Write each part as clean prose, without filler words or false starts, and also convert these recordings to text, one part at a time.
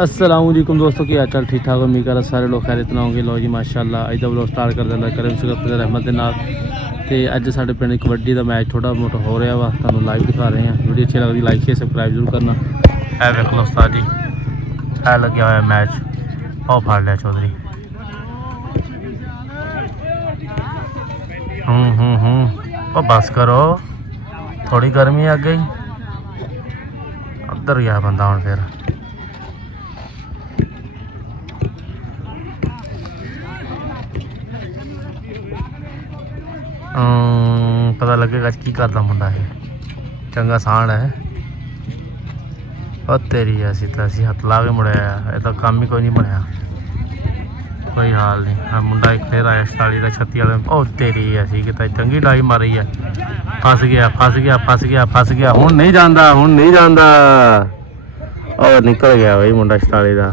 अस्सलाम वालेकुम दोस्तों, की हाल चाल ठीक ठाक। उम्मीद कर सारे लोग खैरियत नाल होंगे। लो जी माशाअल्लाह अज दा व्लॉग स्टार्ट कर दिंदा करीम सिकंदर रहमत दे नाल। ते अज साडे पिंड कबड्डी दा मैच थोड़ा मोटा हो रहा वा, तुहानूं लाइव दिखा रहे हैं। वीडियो अच्छी लगती लाइक शेयर सबसक्राइब जरूर करना। है वेख लो उस्ताद जी, है लग्या होया मैच। ओ फड़ लिया चौधरी। ओ बस करो, थोड़ी गर्मी आ गई। उधर गया बंदा हुण फिर। पता लगेगा की करता मुंडा है। चंगा सान है और तेरी ऐसी तो असी हथ ला के मुड़िया। ये तो काम ही कोई नहीं बनया, कोई हाल नहीं। हाँ मुंडा एक फिर आया 46 का 36 वाले। ओ तेरी ऐसी कि चंगी डाई मारी है। फस गया फस गया फस गया फस गया। हुण नहीं जाता, हुण नहीं जाता। और निकल गया भाई मुंडा 46 का।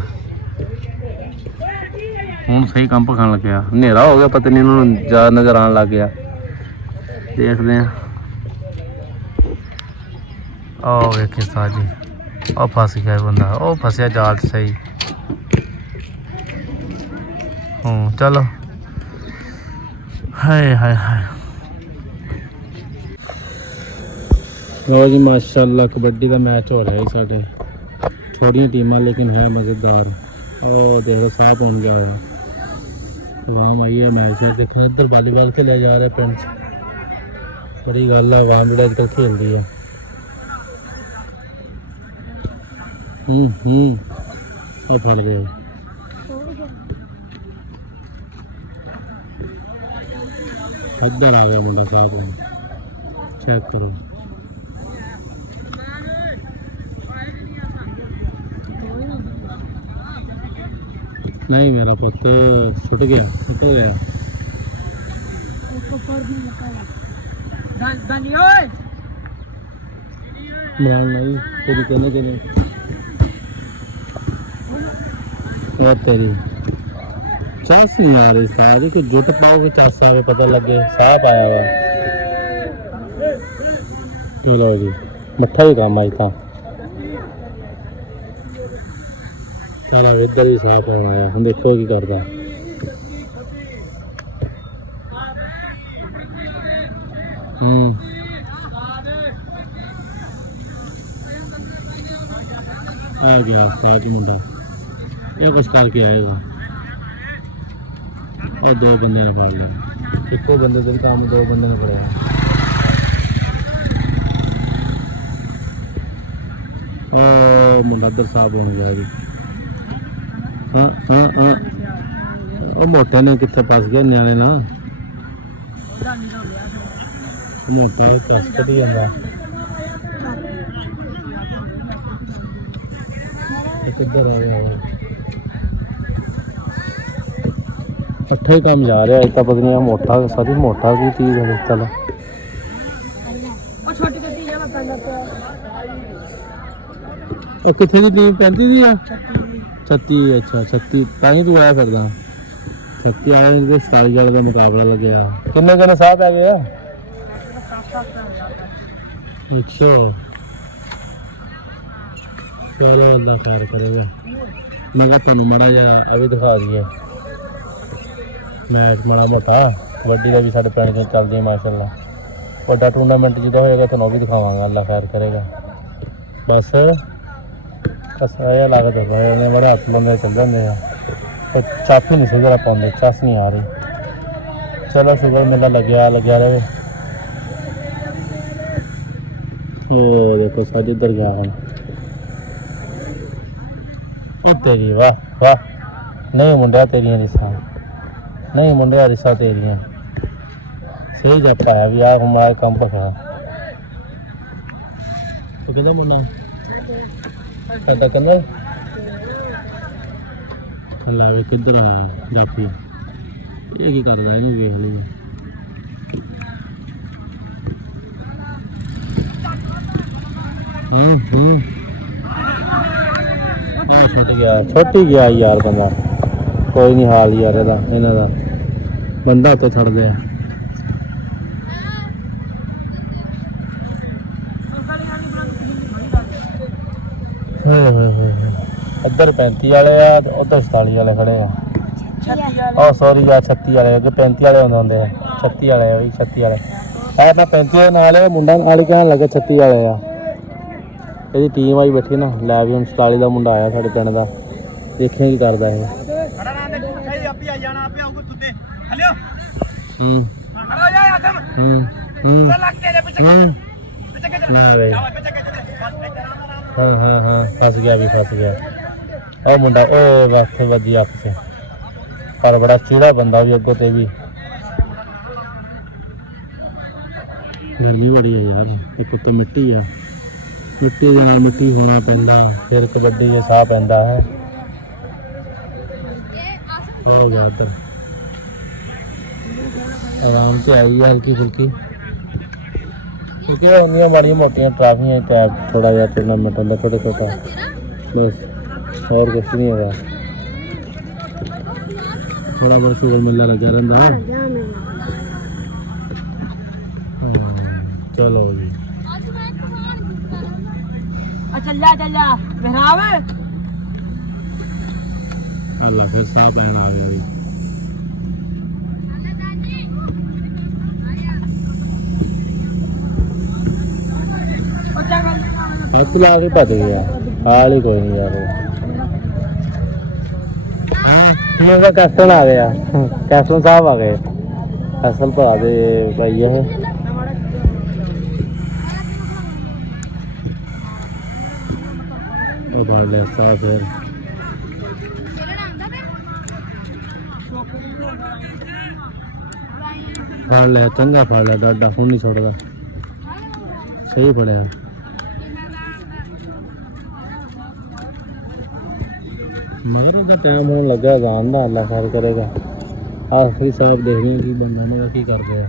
हुण सही कंप खान लग गया। हनेरा हो गया, पता नहीं इन्होंने ज़्यादा नज़र आने लग गया। देखते हैं। ओ वेखे उस्ताद जी, ओ फस गया बंदा। ओ फसया जाल सही। चलो हाय हाय हाय। लो जी माशाअल्लाह कबड्डी का मैच हो रहा है साढ़े। थोड़ियां टीमां लेकिन है मज़ेदार। ओ देखो साफ बन गया है। आवाम आई है मैच है देखो। इधर वॉलीबॉल खेलिया जा रहा है पिंड च। बड़ी गल है, आवाम जो अजकल खेलती है। फड़ दे। इधर आ गया मुंडा साहब, चेक करो। नहीं मेरा पुत छुट गया, निकल गया। माल नहीं तेरी कहने के लिए तेरी चस नहीं आ रही। सारी को जुट पाओ कि चस आवे, पता लगे साफ आया हुआ। लो जी मट्ठा भी काम आई था। सारा इधर भी साफ होना आया। हम देखो की करता। आ गया साथ ही मुंडा। ये कुछ करके आएगा। और दो बंदे ने फाड़ लिया। एको बंदे का काम दो बंदे ने कराया। ओ मुंडा इधर साफ होने गया जी। मोटे ने कितने फस गया न्याणे ना। मोटा कस कटी जाता। किधर आ गया अठे काम जा रहा है। इतना पता नहीं मोटा सारी मोटा की चीज है। चलो कितने की टीम 35 दी है 36। अच्छा 36 ताही तू आया फिर 36 आया। इनके 27 वाले का मुकाबला लगे। किन्ने किन्ने साथ आ गया। अच्छा चलो अल्लाह खैर करेगा। मैं तुम माड़ा जा अभी दिखा दिए मैच माड़ा मोटा। कबड्डी का भी साढ़े पिंड च चलती है माशाअल्लाह। बड़ा टूर्नामेंट जो होएगा तुहानूं भी दिखावांगा, अल्लाह खैर करेगा। बस बस यह लग देखो इन्हें बड़े हाथ बंदे चल जाते हैं। तो चाप ही नहीं सही तरह पाते, चस नहीं आ रही। चलो शुगर मेला लग्या रहे। देखो सारे इधर गया है। तेरी वाह वाह। नहीं मुंडिया तेरिया रिसा, नहीं मुंडिया रिसा तेरिया सही जप आया भी। आ हमारे काम पकड़ा तो कहते मुन्ना कहता कहना ला भी किधर आया जापी। ये की करता है वेख ली। छोटी गया यार बंदा। कोई नहीं हाल यार इन्हों का बंदा उत्ते छड़ गया। ਇੱਧਰ 35 ਵਾਲੇ ਆ ਤੇ ਉੱਧਰ 47 ਵਾਲੇ ਖੜੇ ਆ। ਉਹ ਸੌਰੀ ਯਾਰ 36 ਵਾਲੇ ਅੱਗੇ 35 ਵਾਲੇ ਹੁੰਦੇ ਆ 36 ਵਾਲੇ ਆ 36 ਵਾਲੇ ਇਹ ਤਾਂ 35 ਦੇ ਨਾਲ ਇਹ ਮੁੰਡਾ ਨਾਲ ਹੀ ਕਹਿਣ ਲੱਗੇ 36 ਵਾਲੇ ਆ। ਇਹਦੀ ਟੀਮ ਆਈ ਬੈਠੀ ਨਾ ਲੈ ਵੀ ਹੁਣ 47 ਦਾ ਮੁੰਡਾ ਆਇਆ ਸਾਡੇ ਪਿੰਡ ਦਾ ਦੇਖਿਆ ਕੀ ਕਰਦਾ ਇਹ। ਹਾਂ ਫਸ ਗਿਆ ਵੀ ਫਸ ਗਿਆ ਇਹ ਮੁੰਡਾ ਇਹ ਵੈਸੇ ਵੱਜੀ ਅੱਖ 'ਚ ਪਰ ਬੜਾ ਚੀੜਾ ਬੰਦਾ ਵੀ ਅੱਗੇ ਤੇ ਵੀ। ਗਰਮੀ ਬੜੀ ਹੈ ਯਾਰ ਇੱਕ ਉੱਤੋਂ ਮਿੱਟੀ ਆ ਮਿੱਟੀ ਦੇ ਨਾਲ ਮਿੱਟੀ ਹੋਣਾ ਪੈਂਦਾ ਫਿਰ ਕਬੱਡੀ ਦੇ ਸਾਹ ਪੈਂਦਾ ਹੈ। ਹੋ ਗਿਆ ਉੱਧਰ ਆਰਾਮ से आई है हल्की फुल्की क्योंकि उन्नियाँ माड़ियां मोटियां ट्राफियां टैप थोड़ा जहा टूर्नामेंट होंगे छोटा छोटा बस और कुछ नहीं है थोड़ा बहुत शोर मेला लगा रहा। चलो जी अल्लाह फिर साह पैन आ गया। हथ ला के भज गया हाल ही कोई नहीं यार। कैप्टन आ गया कैप्टन साहब आ गए असल भरा दे भाई ये फिर फड़ लिया चंगा फड़ लिया डाडा फोन नहीं छोड़ता सही फड़िया। मेरे का टाइम होने लगा जान दा अल्लाह खैर करेगा। आखिरी साहब देख रहे हैं कि बंदा ने की कर रहा है।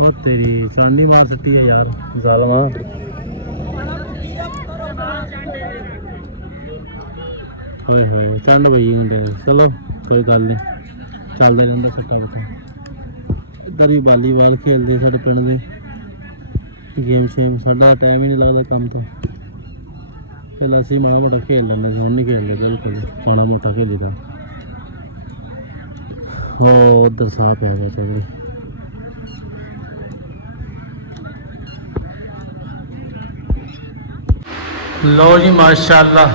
वो तेरी सांडी मार सट्टी है यार जालमा। हाय हाय ठंड पई मुंडे चलो कोई गल नहीं चलते रहंदा सट्टा बिठा इधर भी वालीबाल खेलते साढ़े पिंड दे गेम शेम साडा टाइम ही नहीं लगता काम तो पहले असीं माड़ा मोटा खेल लेंदे हुण नहीं खेलते बिल्कुल माड़ा मोटा खेली दा। वो उधर साह पै गया चलो लो जी माशाअल्लाह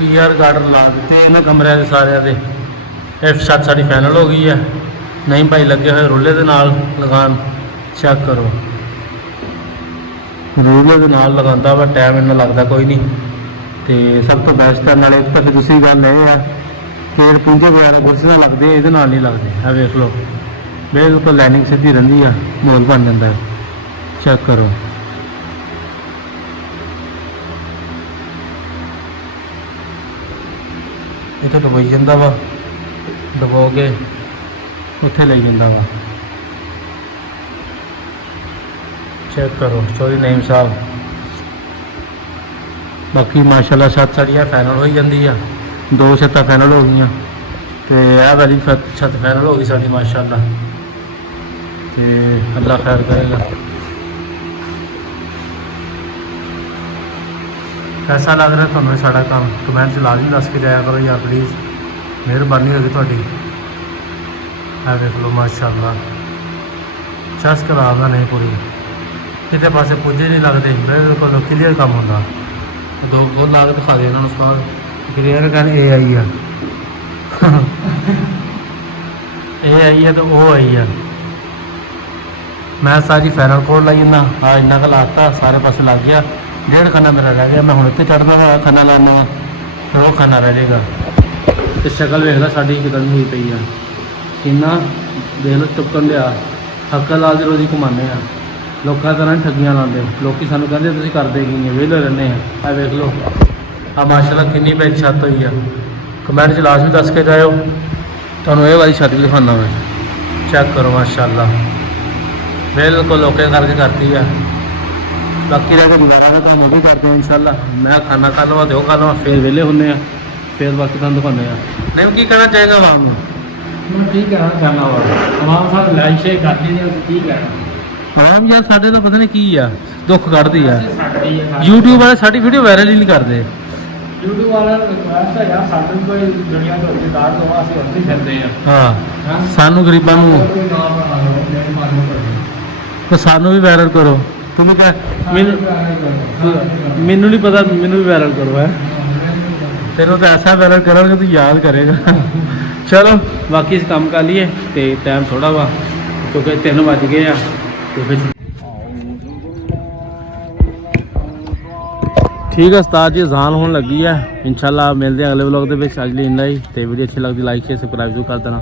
टीआर गार्डन ला दिते इन्हें कमरे के सारे दे। इस छत साड़ी फाइनल हो गई है नहीं भाई लगे हुए रूले के नाल लगान चेक करो रूले के नाल लगाता वा टाइम इन्ना लगता कोई नहीं। तो सब तो बेस्ट है नाले पर दूसरी गल ये है पेड़ पूंजे वगैरह कुर्सियां लगते ये नहीं लगते है वेख लो बिल्कुल लाइनिंग सीधी रही है मोल बन जाता है चेक करो। इतने डबोई जाता वा डबो के उत्थे ले जाता वा चेक करो चौधरी नईम साहब। बाकी माशाल्लाह छत साड़ी फाइनल हो जाती है 2 छत्तां फाइनल हो गई तो यह वाली छत फाइनल हो गई साड़ी माशाल्लाह। तो अल्लाह खैर करेगा। कैसा लग रहा है तुहानूं साडा काम कमेंट च लाजमी दस के जाया करो यार प्लीज़ मेहरबानी होगी तुहाडी। है देख लो माशाल्लाह चस्क आराम नहीं पूरी कितने पासे पुंजे नहीं लगते बिल्कुल क्लीयर काम होता। 2 खोल ला के दिखा दे इन्होंने उस्ताद क्लीयर कहने ए आई है ए आई है तो वो आई है। मैं सारी फाइनल कोड लाई ना हाँ इन्ना का लाता सारे पासे लग गया 1.5 खन्ना मेरा रह गया। मैं हूँ इतने चढ़ना खन्ना लाना फिर वो खन्ना रह जाएगा। तो शक्ल वेख ला साड़ी कितनी हुई पई है सीना देख लो चुकन लिया हक्का लाल दी रोजी घुमाने लोगों तरह ठगियां लाते लोग सानू कहते तुसीं करदे की हैं वेले रहने आ वेख लो आ माशाल्लाह कितनी बड़ी छत हुई है। कमेंट च लाजमी दस के जाओ तुहानूं ये वाली छत भी दिखाना मैं चेक करो माशाल्लाह बिल्कुल लोकें करके करती है। ਬਾਕੀ ਰਹਿ ਕੇ ਦੁਬਾਰਾ ਦਾ ਕੰਮ ਵੀ ਕਰਦੇ ਹਾਂ ਇਨਸ਼ਾਅੱਲਾ। ਮੈਂ ਖਾਣਾ ਖਾ ਲਵਾਂ ਤੇ ਉਹ ਖਾ ਲਵਾਂ, ਫਿਰ ਵਿਹਲੇ ਹੁੰਦੇ ਆ, ਫਿਰ ਬਾਕੀ ਤੁਹਾਨੂੰ ਦਿਖਾਉਂਦੇ ਆ। ਨਹੀਂ ਕੀ ਕਹਿਣਾ ਚਾਹੇਗਾ ਆਵਾਮ ਨੂੰ? ਮੈਂ ਕੀ ਕਹਿਣਾ ਚਾਹੁੰਦਾ ਵਾ, ਆਵਾਮ ਸਾਹਿਬ ਲਾਈਕ ਸ਼ੇਅਰ ਕਰਦੀ ਨੇ, ਅਸੀਂ ਕੀ ਕਹਿਣਾ। ਆਵਾਮ ਯਾਰ ਸਾਡੇ ਤਾਂ ਪਤਾ ਨਹੀਂ ਕੀ ਆ, ਦੁੱਖ ਕੱਢਦੀ ਆ। ਸਾਡੀ YouTube ਵਾਲੇ ਸਾਡੀ ਵੀਡੀਓ ਵਾਇਰਲ ਹੀ ਨਹੀਂ ਕਰਦੇ। YouTube ਵਾਲਾ ਰਿਕੁਐਸਟ ਹੈ ਯਾਰ, ਸਾਨੂੰ ਕੋਈ ਦੁਨੀਆ ਤੋਂ ਰਿਕਾਰਡ ਦੋ, ਅਸੀਂ ਉੱਥੇ ਫਿਰਦੇ ਆ। ਹਾਂ ਸਾਨੂੰ ਗਰੀਬਾਂ ਨੂੰ ਕੋਈ ਨਾਮ ਬਣਾ ਲਓ, ਮੇਰੇ ਮਨ ਨੂੰ ਕਰਦੀ ਤੇ ਸਾਨੂੰ ਵੀ ਵਾਇਰਲ ਕਰੋ। ਤੁਹਾਨੂੰ ਕਹਿ ਮੈਨੂੰ ਨਹੀਂ ਪਤਾ, ਮੈਨੂੰ ਵੀ ਵਾਇਰਲ ਕਰੋ ਹੈ। ਤੈਨੂੰ ਤਾਂ ਐਸਾ ਵਾਇਰਲ ਕਰਾਂਗੇ ਤੂੰ ਯਾਦ ਕਰੇਗਾ। ਚਲੋ ਬਾਕੀ ਅਸੀਂ ਕੰਮ ਕਰ ਲਈਏ ਤੇ ਟਾਈਮ ਥੋੜਾ ਵਾ ਕਿਉਂਕਿ 3 ਵੱਜ ਗਏ ਆ ਤੇ ਫਿਰ ਠੀਕ ਹੈ ਉਸਤਾਦ ਜੀ, ਅਜ਼ਾਨ ਹੋਣ ਲੱਗੀ ਹੈ। ਇਨਸ਼ਾਅੱਲਾ ਮਿਲਦੇ ਹਾਂ ਅਗਲੇ ਵਲੋਗ ਦੇ ਵਿੱਚ। ਅੱਜ ਲਈ ਇੰਨਾ ਹੀ, ਤੇ ਵੀਡੀਓ ਅੱਛੀ ਲੱਗਦੀ ਲਾਈਕ ਸ਼ੇਅਰ ਸਬਸਕ੍ਰਾਈਬ ਜ਼ਰੂਰ ਕਰ ਦੇਣਾ।